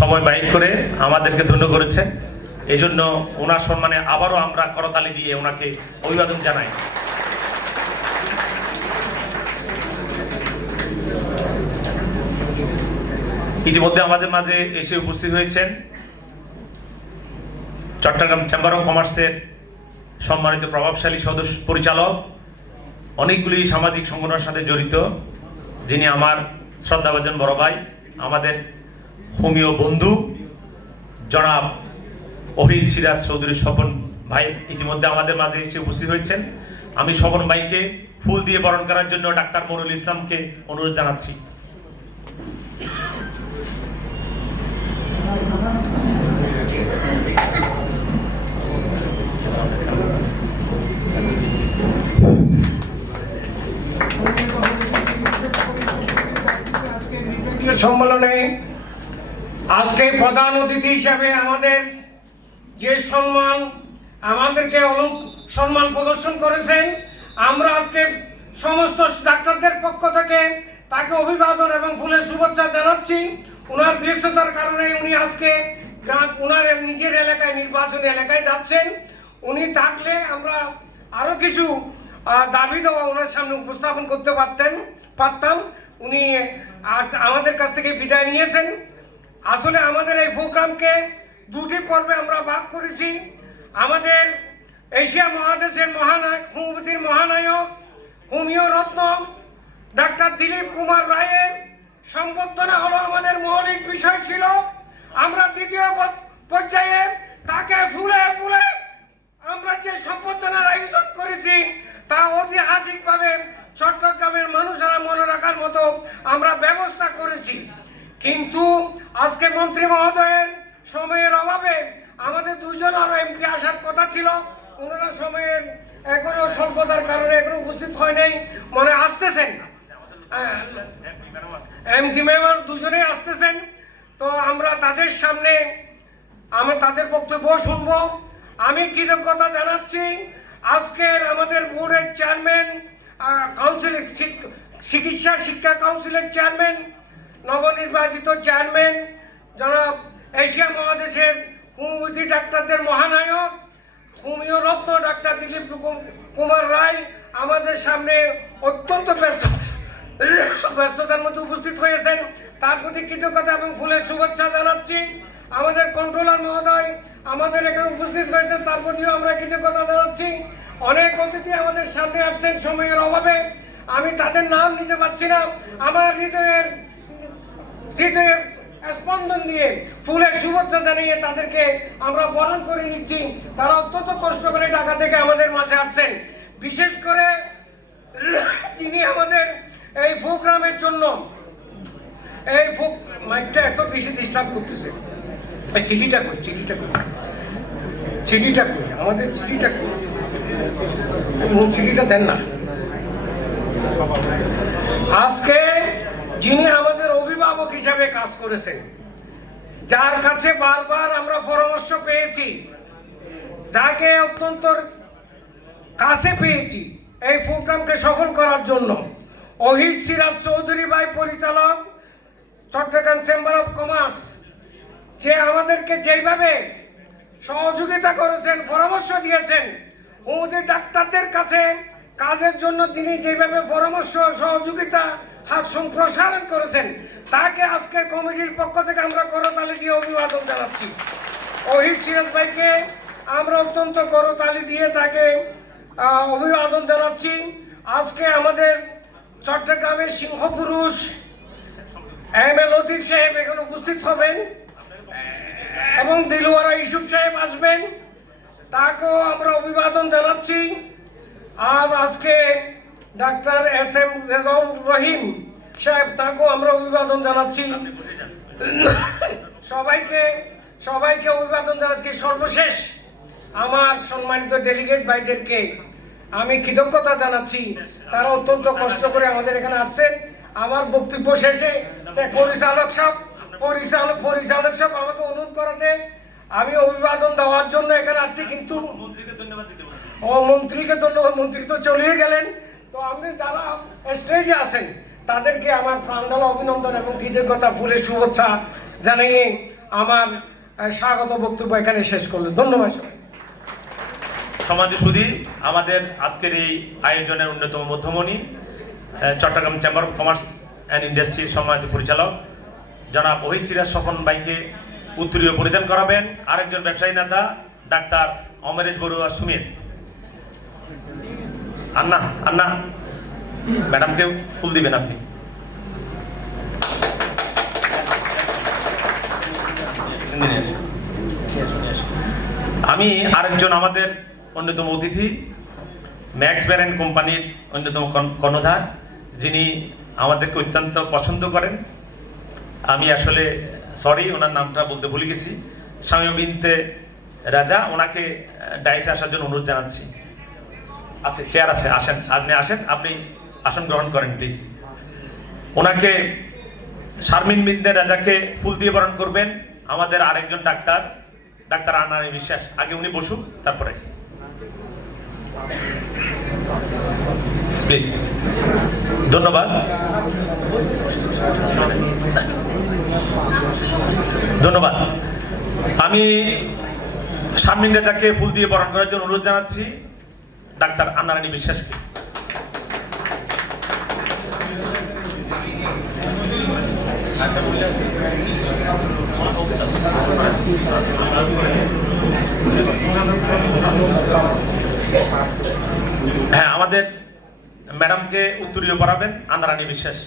সময় বাইর করে আমাদেরকে ধন্য করেছে। এই জন্য ওনার সম্মানে আবারও আমরা করতালি দিয়ে ওনাকে অভিবাদন জানাই। ইতিমধ্যে আমাদের মাঝে এসে উপস্থিত হয়েছেন চট্টগ্রাম চেম্বার অফ কমার্সের সম্মানিত প্রভাবশালী সদস্য, পরিচালক, অনেকগুলি সামাজিক সংগঠনের সাথে জড়িত, যিনি আমার শ্রদ্ধাভাজন বড় ভাই, আমাদের হোমিও বন্ধু, জনাব অহিদ সিরাজ চৌধুরী স্বপন ভাই ইতিমধ্যে আমাদের মাঝে এসে উপস্থিত হয়েছেন। আমি স্বপন ভাইকে ফুল দিয়ে বরণ করার জন্য ডাক্তার মনুল ইসলামকে অনুরোধ জানাচ্ছি। সম্মেলনে আজকে প্রধান অতিথি হিসাবে আমাদের যে সম্মান, আমাদেরকে অনু সম্মান প্রদর্শন করেছেন, আমরা আজকে সমস্ত ডাক্তারদের পক্ষ থেকে তাকে অভিবাদন এবং ফুলের শুভেচ্ছা জানাচ্ছি। ওনার ব্যস্ততার কারণে উনি আজকে ওনার নিজের এলাকায়, নির্বাচনী এলাকায় যাচ্ছেন। উনি থাকলে আমরা আরও কিছু দাবি দেওয়া ওনার সামনে উপস্থাপন করতে পারতেন পারতাম। উনি আমাদের কাছ থেকে বিদায় নিয়েছেন। আসলে আমাদের এই প্রোগ্রামকে দুটি পর্বে আমরা ভাগ করেছি। আমাদের এশিয়া মহাদেশের মহানায়ক হোমিওপ্যাথির মহানায়ক, হোমিও রত্ন, ডাক্তার দিলীপ কুমার রায়ের সম্বর্ধনা হলো আমাদের মৌলিক বিষয় ছিল। আমরা দ্বিতীয় পর্যায়ে তাকে ফুলে ফুলে আমরা যে সম্বর্ধনার আয়োজন করেছি, তা ঐতিহাসিকভাবে চট্টগ্রামের মানুষেরা মনে রাখার মতো আমরা ব্যবস্থা করেছি। কিন্তু আজকে মন্ত্রী মহোদয়ের সময়ের অভাবে আমাদের দুজন আরও এমপি আসার কথা ছিল। ওনারা সময়ের এখনও স্বল্পতার কারণে এখনও উপস্থিত হয় নাই, মনে আসতেছেন। এমটি মেম্বার দুজনেই আসতেছেন। তো আমরা তাদের সামনে আমরা তাদের বক্তব্য শুনব। আমি কৃতজ্ঞতা জানাচ্ছি আজকের আমাদের বোর্ডের চেয়ারম্যান কাউন্সিল চিকিৎসা শিক্ষা কাউন্সিলের চেয়ারম্যান নবনির্বাচিত চেয়ারম্যান জনাব এশিয়া মহাদেশের হোমিওপ্যাথি ডাক্তারদের মহানায়ক হোমিও রত্ন ডাক্তার দিলীপ কুম- কুমার রায় আমাদের সামনে অত্যন্ত ব্যস্ত ব্যস্ততার মধ্যে উপস্থিত হয়েছেন। তার প্রতি কৃতজ্ঞতা এবং ফুলের শুভেচ্ছা জানাচ্ছি। আমাদের কন্ট্রোলার মহোদয় আমাদের এখানে উপস্থিত হয়েছেন, তার প্রতিও আমরা কৃতজ্ঞতা জানাচ্ছি। অনেক অতিথি আমাদের সামনে আসছেন সময়ের অভাবে। আমি তাদের নাম নিতে পারছি না। আমার হৃদয়ের হৃদয়ের স্পন্দন দিয়ে ফুলের শুভেচ্ছা জানিয়ে তাদেরকে আমরা বরণ করে নিচ্ছি। তারা অত্যন্ত কষ্ট করে ঢাকা থেকে আমাদের মাঝে আসছেন। বিশেষ করে তিনি আমাদের এই প্রোগ্রামের জন্য, এই মাইকটা এত বেশি ডিস্টার্ব করতেছে। এই চিঠিটা কই চিঠিটা কই? চিঠিটা কই? আমাদের চিঠিটা কই? চিঠিটা দেন না। আজকে যিনি আমাদের অভিভাবক হিসাবে কাজ করেছেন যার কাছে বারবার আমরা পরামর্শ পেয়েছি। যাকে অত্যন্ত কাছে পেয়েছি এই প্রোগ্রামকে সফল করার জন্য। অহিত সিরাজ চৌধুরী ভাই পরিচালক, চট্টগ্রাম চেম্বার অফ কমার্স যে আমাদেরকে যেইভাবে সহযোগিতা করেছেন, পরামর্শ দিয়েছেন, ওদের ডাক্তারদের কাছে কাজের জন্য তিনি যেভাবে পরামর্শ, সহযোগিতা হাত সম্প্রসারণ করেছেন। তাকে আজকে কমিটির পক্ষ থেকে আমরা করতালি দিয়ে অভিবাদন জানাচ্ছি। অহিত সিরাজ ভাইকে আমরা অত্যন্ত করতালি দিয়ে তাকে অভিবাদন জানাচ্ছি। আজকে আমাদের চট্টগ্রামের সিংহপুরুষ এম এ লতিফ সাহেব এখানে উপস্থিত হবেন এবং দিলওয়ারা ইসুফ সাহেব আসবেন। তাকেও আমরা অভিবাদন জানাচ্ছি। আর আজকে doctor S M Rezaul Rahim সাহেব তাকেও আমরা অভিবাদন জানাচ্ছি। সবাইকে সবাইকে অভিবাদন জানাচ্ছি। সর্বশেষ আমার সম্মানিত ডেলিগেট ভাইদেরকে আমি কৃতজ্ঞতা জানাচ্ছি। তারা অত্যন্ত কষ্ট করে আমাদের এখানে আসছেন। আমার বক্তব্য শেষে পরিচালক সব পরিচালক পরিচালক সব আমাকে অনুরোধ করাতে আমি অভিবাদন দেওয়ার জন্য এখানে আসছি কিন্তু ও মন্ত্রীকে ধন্যবাদ। মন্ত্রী তো চলিয়ে গেলেন। তো আপনি যারা স্টেজে আছেন, তাদেরকে আমার প্রাণঢালা অভিনন্দন এবং কৃতজ্ঞতা, ফুলের শুভেচ্ছা জানিয়ে আমার স্বাগত বক্তব্য এখানে শেষ করল। ধন্যবাদ সবাই সমাজ সুধী, আমাদের আজকের এই আয়োজনের অন্যতম মধ্যমণি Chattogram chamber of commerce and ইন্ডাস্ট্রির সম্মানিত পরিচালক, জনাব ওহিদ সিরাজ স্বপন বাইকে উত্তরীয় পরিধান করাবেন। আরেকজন ব্যবসায়ী নেতা, ডাক্তার অমরেশ বড়ুয়া সুমিত। আন্না আন্না। ম্যাডামকে ফুল দিবেন আপনি। আমি আরেকজন আমাদের অন্যতম অতিথি, ম্যাক্স ব্যারেন কোম্পানির অন্যতম কর্ণধার, যিনি আমাদেরকে অত্যন্ত পছন্দ করেন। আমি আসলে সরি, ওনার নামটা বলতে ভুলে গেছি। স্বামী বিনতে রাজা, ওনাকে ডাইসে আসার জন্য অনুরোধ জানাচ্ছি। আছে চেয়ার আছে, আসেন, আপনি আসেন, আপনি আসন গ্রহণ করেন প্লিজ ওনাকে শারমিন বিনতে রাজাকে ফুল দিয়ে বরণ করবেন, আমাদের আরেকজন ডাক্তার ডাক্তার আনারি বিশ্বাস। আগে উনি বসুন তারপরে। প্লিজ ধন্যবাদ। ধন্যবাদ। আমি শারমিন রেজাকে ফুল দিয়ে বরণ করার জন্য অনুরোধ জানাচ্ছি। ডাক্তার আন্নারানী বিশ্বাসকে। হ্যাঁ আমাদের ম্যাডামকে উত্তরীয় পড়াবেন আন্দারানী বিশ্বাস।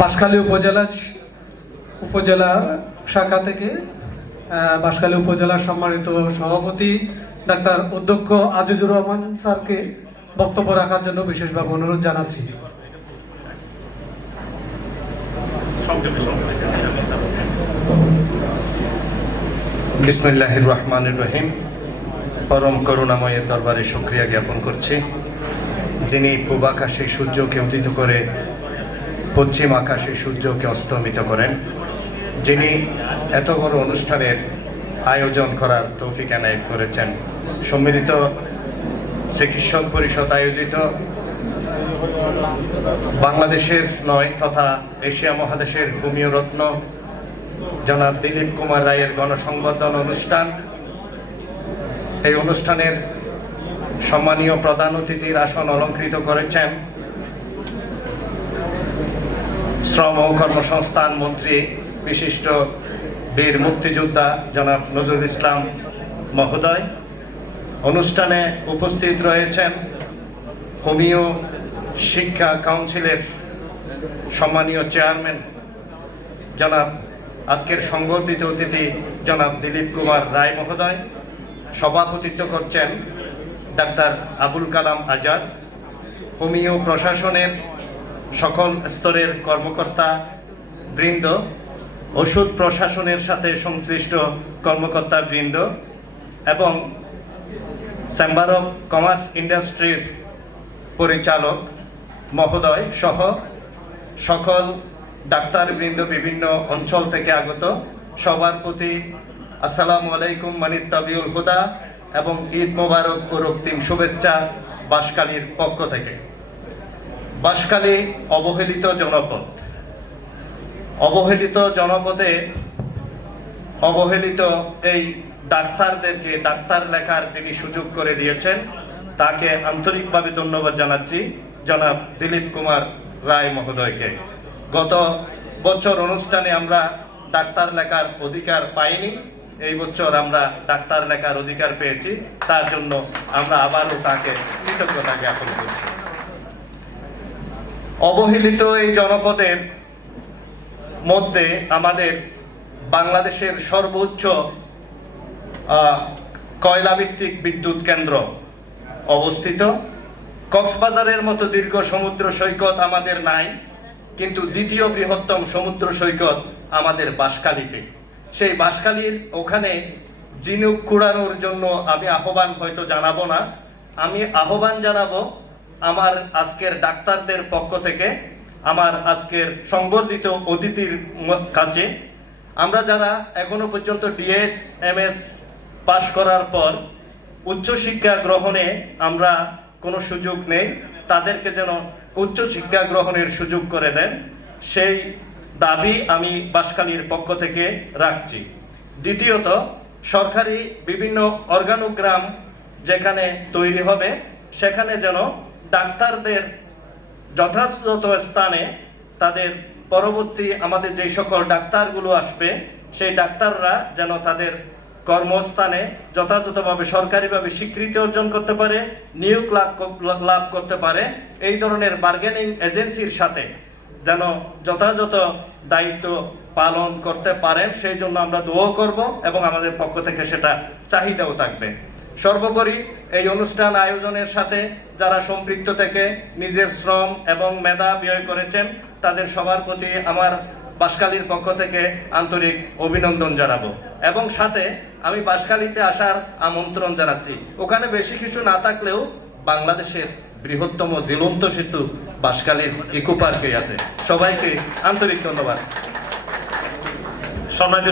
বাঁশখালী উপজেলা উপজেলা শাখা থেকে বাঁশখালী উপজেলার সম্মানিত সভাপতি ডাক্তার অধ্যক্ষ আজিজুর রহমান স্যারকে বক্তব্য রাখার জন্য বিশেষভাবে অনুরোধ জানাচ্ছি। বিসমিল্লাহ রহমান রহিম। পরম করুণাময়ের দরবারে সক্রিয়া জ্ঞাপন করছি। যিনি পূব আকাশে সূর্যকে উদিত করে পশ্চিম আকাশে সূর্যকে অস্তমিত করেন, যিনি এত বড় অনুষ্ঠানের আয়োজন করার তৌফিক এনায়েত করেছেন। সম্মিলিত চিকিৎসক পরিষদ আয়োজিত বাংলাদেশের নয় তথা এশিয়া মহাদেশের ভূমীয় রত্ন জনাব দিলীপ কুমার রায়ের গণসংবর্ধন অনুষ্ঠান। এই অনুষ্ঠানের সম্মানীয় প্রধান অতিথির আসন অলঙ্কৃত করেছেন শ্রম ও কর্মসংস্থান মন্ত্রী বিশিষ্ট বীর মুক্তিযোদ্ধা জনাব নজরুল ইসলাম মহোদয়। অনুষ্ঠানে উপস্থিত রয়েছেন হোমিও শিক্ষা কাউন্সিলের সম্মানীয় চেয়ারম্যান জনাব আজকের সংবর্ধিত অতিথি জনাব দিলীপ কুমার রায় মহোদয়, সভাপতিত্ব করছেন ডাক্তার আবুল কালাম আজাদ, হোমিও প্রশাসনের সকল স্তরের কর্মকর্তা বৃন্দ, ওষুধ প্রশাসনের সাথে সংশ্লিষ্ট কর্মকর্তা বৃন্দ এবং চেম্বার অফ কমার্স ইন্ডাস্ট্রিজ পরিচালক মহোদয় সহ সকল ডাক্তারবৃন্দ বিভিন্ন অঞ্চল থেকে আগত সবার প্রতি আসসালামু আলাইকুম মানিত তাবিউল হুদা এবং ঈদ মোবারক ও রক্তিম শুভেচ্ছা বাঁশখালীর পক্ষ থেকে। বাঁশখালী অবহেলিত জনপদ। অবহেলিত জনপদে অবহেলিত এই ডাক্তারদেরকে ডাক্তার লেখার যিনি সুযোগ করে দিয়েছেন, তাকে আন্তরিকভাবে ধন্যবাদ জানাচ্ছি, জনাব দিলীপ কুমার রায় মহোদয়কে। গত বছর অনুষ্ঠানে আমরা ডাক্তার লেখার অধিকার পাইনি, এই বছর আমরা ডাক্তার লেখার অধিকার পেয়েছি, তার জন্য আমরা আবারও তাকে কৃতজ্ঞতা জ্ঞাপন করছি। অবহেলিত এই জনপদের মধ্যে আমাদের বাংলাদেশের সর্বোচ্চ কয়লাভিত্তিক বিদ্যুৎ কেন্দ্র অবস্থিত। কক্সবাজারের মতো দীর্ঘ সমুদ্র সৈকত আমাদের নাই, কিন্তু দ্বিতীয় বৃহত্তম সমুদ্র সৈকত আমাদের বাঁশখালীতে। সেই বাঁশখালীর ওখানে জিনুক কুড়ানোর জন্য আমি আহ্বান হয়তো জানাব না। আমি আহ্বান জানাব আমার আজকের ডাক্তারদের পক্ষ থেকে, আমার আজকের সংবর্ধিত অতিথির কাছে। আমরা যারা এখনও পর্যন্ত ডিএস, এমএস পাশ করার পর উচ্চশিক্ষা গ্রহণে আমরা কোনো সুযোগ নেই। তাদেরকে যেন উচ্চশিক্ষা গ্রহণের সুযোগ করে দেন। সেই দাবি আমি বাসকালীর পক্ষ থেকে রাখছি। দ্বিতীয়ত, সরকারি বিভিন্ন অর্গানোগ্রাম যেখানে তৈরি হবে, সেখানে যেন ডাক্তারদের যথাযথ স্থানে তাদের পরবর্তী আমাদের যে সকল ডাক্তারগুলো আসবে, সেই ডাক্তাররা যেন তাদের কর্মস্থানে যথাযথভাবে সরকারিভাবে স্বীকৃতি অর্জন করতে পারে, নিয়োগ লাভ লাভ করতে পারে, এই ধরনের বার্গেনিং এজেন্সির সাথে যেন যথাযথ দায়িত্ব পালন করতে পারেন, সেই জন্য আমরা দোয়া করব এবং আমাদের পক্ষ থেকে সেটা চাহিদাও থাকবে। সর্বোপরি এই অনুষ্ঠান আয়োজনের সাথে যারা সম্পৃক্ত থেকে নিজের শ্রম এবং মেধা ব্যয় করেছেন, তাদের সবার প্রতি আমার বাসকালীর পক্ষ থেকে আন্তরিক অভিনন্দন জানাব। এবং সাথে আমি বাসকালীতে আসার আমন্ত্রণ জানাচ্ছি। ওখানে বেশি কিছু না থাকলেও বাংলাদেশের বৃহত্তম জীবন্ত সেতু বাসকালীর ইকো পার্কে আছে। সবাইকে আন্তরিক ধন্যবাদ। সম্মানিত